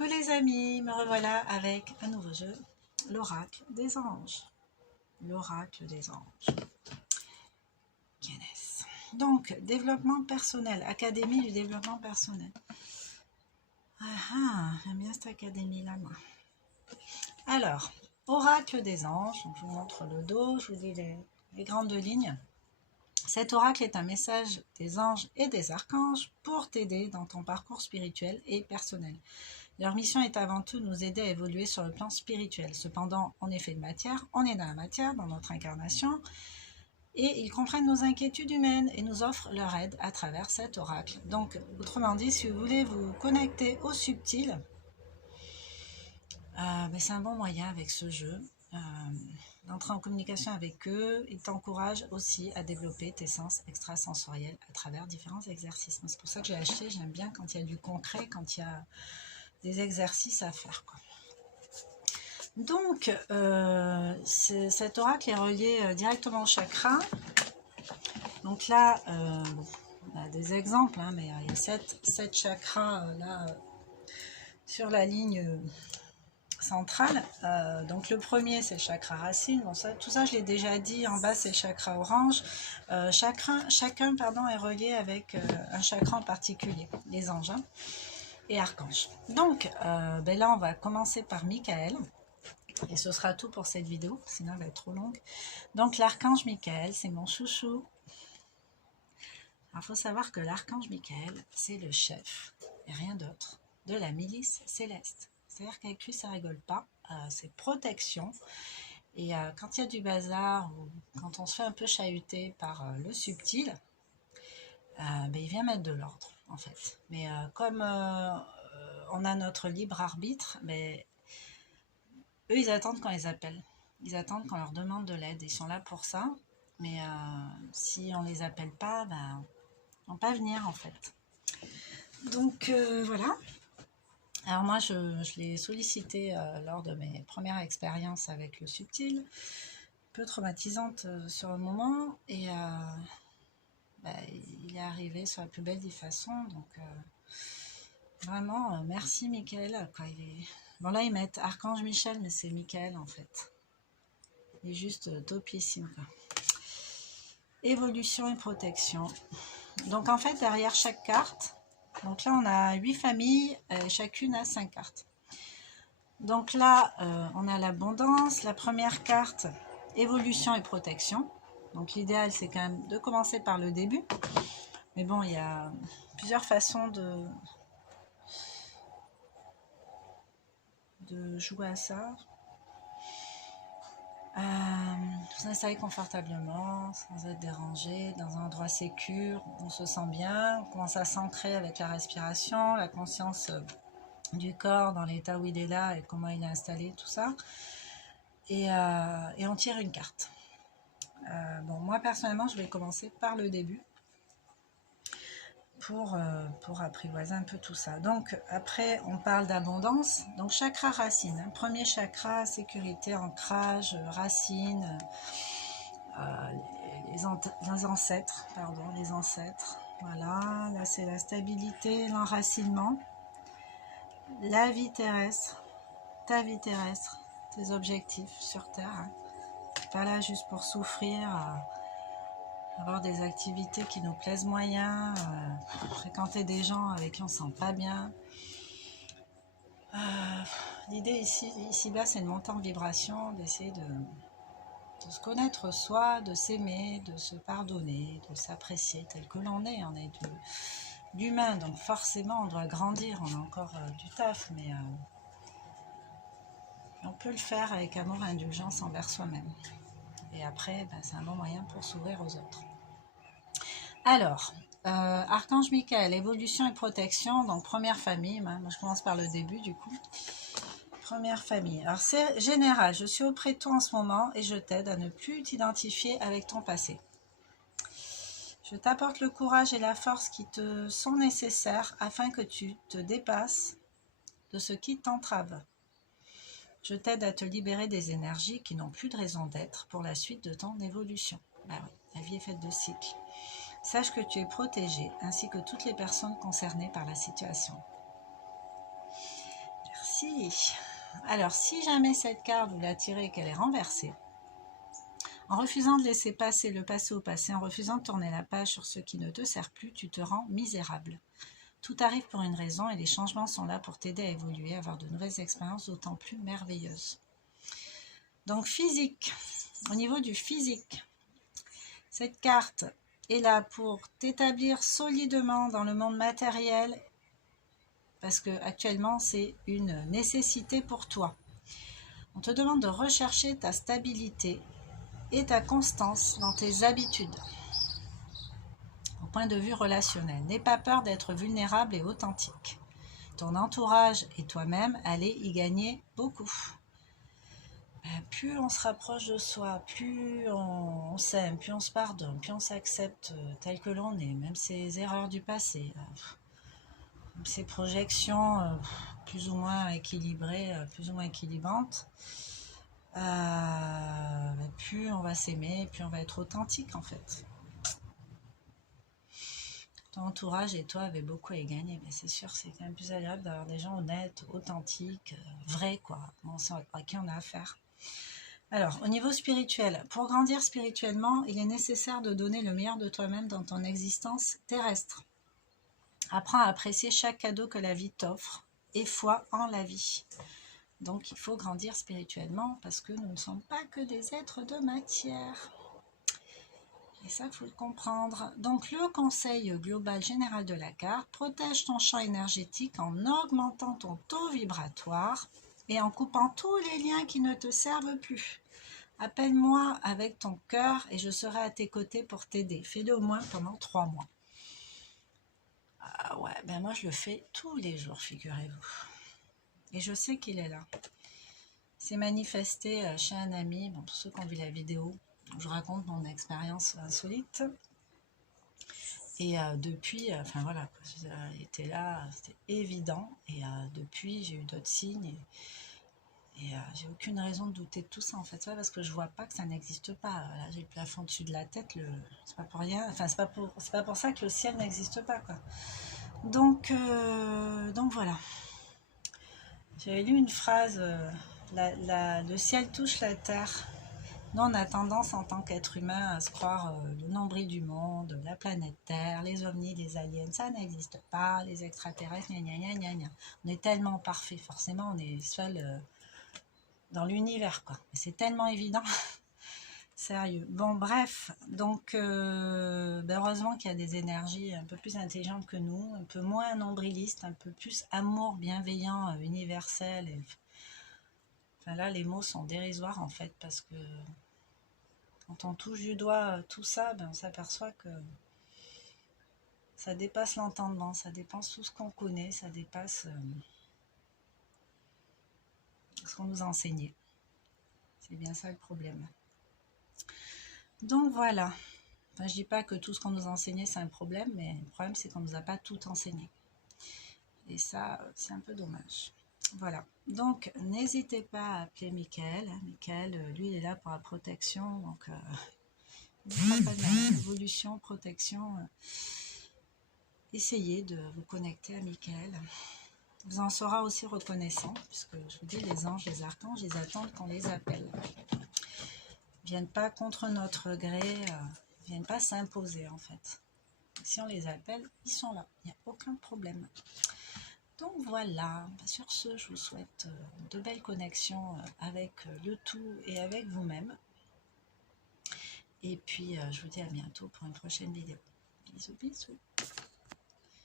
Coucou les amis, me revoilà avec un nouveau jeu, l'oracle des anges. L'oracle des anges. Guinness. Donc, développement personnel, académie du développement personnel. J'aime bien cette académie-là, moi. Alors, oracle des anges, donc je vous montre le dos, je vous dis les grandes lignes. Cet oracle est un message des anges et des archanges pour t'aider dans ton parcours spirituel et personnel. Leur mission est avant tout de nous aider à évoluer sur le plan spirituel. Cependant, on est fait de matière, on est dans la matière, dans notre incarnation, et ils comprennent nos inquiétudes humaines et nous offrent leur aide à travers cet oracle. Donc, autrement dit, si vous voulez vous connecter au subtil, c'est un bon moyen avec ce jeu d'entrer en communication avec eux. Ils t'encouragent aussi à développer tes sens extrasensoriels à travers différents exercices. C'est pour ça que j'ai acheté, j'aime bien quand il y a du concret, quand il y a des exercices à faire, quoi. Donc, cet oracle est relié directement au chakra. Donc là, on a des exemples, hein, mais il y a 7 chakras là sur la ligne centrale. Donc le premier, c'est le chakra racine. Bon, tout ça, je l'ai déjà dit. En bas, c'est le chakra orange. Chacun est relié avec un chakra en particulier, les anges, hein, et archanges. Donc, là, on va commencer par Michael. Et ce sera tout pour cette vidéo, sinon elle va être trop longue. Donc l'archange Michael, c'est mon chouchou. Alors il faut savoir que l'archange Michael, c'est le chef, et rien d'autre, de la milice céleste. C'est-à-dire qu'avec lui, ça rigole pas, c'est protection. Et quand il y a du bazar, ou quand on se fait un peu chahuter par le subtil, il vient mettre de l'ordre, en fait. Mais comme on a notre libre arbitre, eux, ils attendent quand ils appellent. Ils attendent quand on leur demande de l'aide. Ils sont là pour ça. Mais si on ne les appelle pas, ils ne vont pas venir, en fait. Donc, voilà. Alors moi, je l'ai sollicité lors de mes premières expériences avec le subtil. Un peu traumatisante sur le moment. Et il est arrivé sur la plus belle des façons. Donc, vraiment, merci, Michael. Quand il est... Bon, là, ils mettent Archange Michel, mais c'est Michael, en fait. Il est juste topissime, quoi. Évolution et protection. Donc, en fait, derrière chaque carte, donc là, on a 8 familles, chacune a 5 cartes. Donc là, on a l'abondance. La première carte, évolution et protection. Donc, l'idéal, c'est quand même de commencer par le début. Mais bon, il y a plusieurs façons de jouer à ça. Vous installer confortablement, sans être dérangé, dans un endroit sécure, on se sent bien, on commence à s'ancrer avec la respiration, la conscience du corps dans l'état où il est là et comment il est installé, tout ça. Et on tire une carte. Moi personnellement, je vais commencer par le début pour apprivoiser un peu tout ça. Donc après, on parle d'abondance. Donc chakra racine, hein. Premier chakra, sécurité, ancrage, racine, les ancêtres, les ancêtres. Voilà, là c'est la stabilité, l'enracinement, la vie terrestre, ta vie terrestre, tes objectifs sur Terre. Hein. Pas là juste pour souffrir, avoir des activités qui nous plaisent moyen, fréquenter des gens avec qui on ne se sent pas bien. L'idée ici-bas, c'est de monter en vibration, d'essayer de se connaître soi, de s'aimer, de se pardonner, de s'apprécier tel que l'on est. On est d'humain, donc forcément on doit grandir, on a encore du taf, mais on peut le faire avec amour et indulgence envers soi-même. Et après, c'est un bon moyen pour s'ouvrir aux autres. Alors, Archange Michael, évolution et protection, donc première famille, moi je commence par le début du coup. Première famille, alors c'est général, je suis auprès de toi en ce moment et je t'aide à ne plus t'identifier avec ton passé. Je t'apporte le courage et la force qui te sont nécessaires afin que tu te dépasses de ce qui t'entrave. Je t'aide à te libérer des énergies qui n'ont plus de raison d'être pour la suite de ton évolution. Oui, la vie est faite de cycles. Sache que tu es protégé, ainsi que toutes les personnes concernées par la situation. Si. Alors, si jamais cette carte, vous la tirez et qu'elle est renversée, en refusant de laisser passer le passé au passé, en refusant de tourner la page sur ce qui ne te sert plus, tu te rends misérable. Tout arrive pour une raison et les changements sont là pour t'aider à évoluer, à avoir de nouvelles expériences d'autant plus merveilleuses. Donc physique, au niveau du physique, cette carte est là pour t'établir solidement dans le monde matériel parce que actuellement c'est une nécessité pour toi. On te demande de rechercher ta stabilité et ta constance dans tes habitudes. Au point de vue relationnel, n'aie pas peur d'être vulnérable et authentique. Ton entourage et toi-même allez y gagner beaucoup. Plus on se rapproche de soi, plus on s'aime, plus on se pardonne, plus on s'accepte tel que l'on est, même ses erreurs du passé, ses projections plus ou moins équilibrées, plus ou moins équilibrantes, plus on va s'aimer, plus on va être authentique en fait. Ton entourage et toi avez beaucoup à y gagner, mais c'est sûr, c'est quand même plus agréable d'avoir des gens honnêtes, authentiques, vrais quoi, on sait à qui on a affaire. Alors, au niveau spirituel, pour grandir spirituellement, il est nécessaire de donner le meilleur de toi-même dans ton existence terrestre. Apprends à apprécier chaque cadeau que la vie t'offre et foi en la vie. Donc, il faut grandir spirituellement parce que nous ne sommes pas que des êtres de matière. Et ça, il faut le comprendre. Donc, le conseil global général de la carte, protège ton champ énergétique en augmentant ton taux vibratoire et en coupant tous les liens qui ne te servent plus. Appelle-moi avec ton cœur et je serai à tes côtés pour t'aider. Fais-le au moins pendant 3 mois. Ah ouais, ben moi je le fais tous les jours, figurez-vous. Et je sais qu'il est là. C'est manifesté chez un ami, bon, pour ceux qui ont vu la vidéo, je raconte mon expérience insolite. Et depuis, enfin voilà, il était là, c'était évident. Et depuis, j'ai eu d'autres signes. Et j'ai aucune raison de douter de tout ça en fait, ça parce que je vois pas que ça n'existe pas. Là, j'ai le plafond au-dessus de la tête, c'est pas pour rien. Enfin, c'est pas pour ça que le ciel n'existe pas quoi. Donc voilà. J'avais lu une phrase, le ciel touche la terre. Nous, on a tendance en tant qu'être humain à se croire le nombril du monde, la planète Terre, les ovnis, les aliens, ça n'existe pas, les extraterrestres, gna gna gna gna gna. On est tellement parfait, forcément, on est seul dans l'univers, quoi. C'est tellement évident. Sérieux. Bon, bref, donc heureusement qu'il y a des énergies un peu plus intelligentes que nous, un peu moins nombrilistes, un peu plus amour bienveillant, universel. Et... Enfin, là, les mots sont dérisoires en fait, parce que quand on touche du doigt tout ça, on s'aperçoit que ça dépasse l'entendement, ça dépasse tout ce qu'on connaît, ça dépasse ce qu'on nous a enseigné. C'est bien ça le problème. Donc voilà. Enfin, je dis pas que tout ce qu'on nous a enseigné c'est un problème, mais le problème c'est qu'on nous a pas tout enseigné. Et ça, c'est un peu dommage. Voilà. Donc, n'hésitez pas à appeler Michael. Michael, lui, il est là pour la protection. Donc, évolution, protection. Essayez de vous connecter à Michael. Vous en serez aussi reconnaissant, puisque je vous dis, les anges, les archanges, ils attendent qu'on les appelle. Ils ne viennent pas contre notre gré, ils ne viennent pas s'imposer en fait. Si on les appelle, ils sont là, il n'y a aucun problème. Donc voilà, sur ce, je vous souhaite de belles connexions avec le tout et avec vous-même. Et puis, je vous dis à bientôt pour une prochaine vidéo. Bisous, bisous.